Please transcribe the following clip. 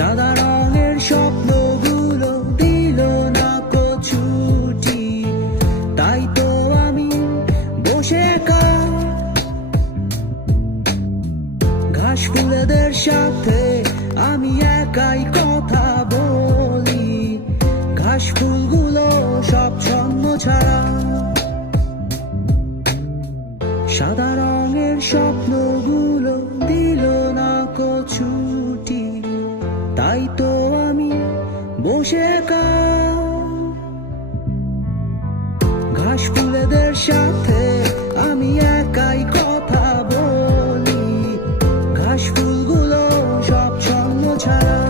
সাদা রঙের স্বপ্নগুলো দিল না ছুটি, তাই তো আমি বসে ঘাস ফুলেদের সাথে আমি একাই কথা বলি। ঘাস ফুলগুলো সব ছন্ন ছাড়া, সাদা রঙের স্বপ্নগুলো দিল না ছুটি, তাই তো আমি বসে ঘাস ফুলেদের সাথে আমি একাই কথা বলি। ঘাস ফুলগুলো সব ছন্ন ছাড়া।